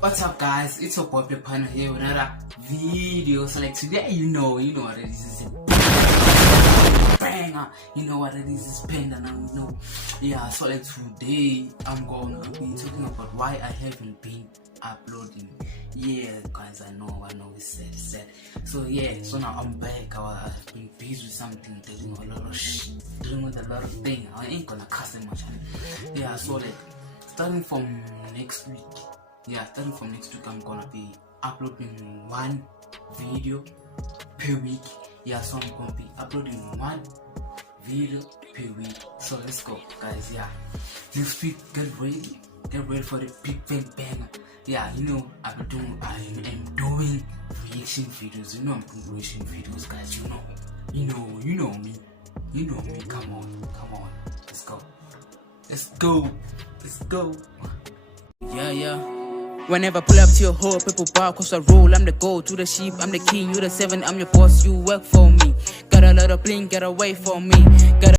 What's up, guys? It's your boy Pepano here with another video. So like today, you know what it is. It's a banger. You know what it is. It's Panda now. You know, yeah. So like today, I'm gonna be talking about why I haven't been uploading. Yeah, guys, I know it's sad. So yeah, so now I'm back. I've been busy with something, doing a lot of shit, doing with a lot of things. I ain't gonna cuss them much. Yeah, so like starting from next week. Starting from next week, I'm gonna be uploading one video per week. So I'm gonna be uploading one video per week. So let's go, guys. Next week, get ready for the big banger. You know, I am doing reaction videos. You know I'm doing reaction videos, guys. You know me. Come on. Let's go. Yeah. Whenever I pull up to your hole, people bow cause I roll. I'm the gold to the sheep, I'm the king, you the seven, I'm your boss, you work for me. Got a lot of bling, get away from me.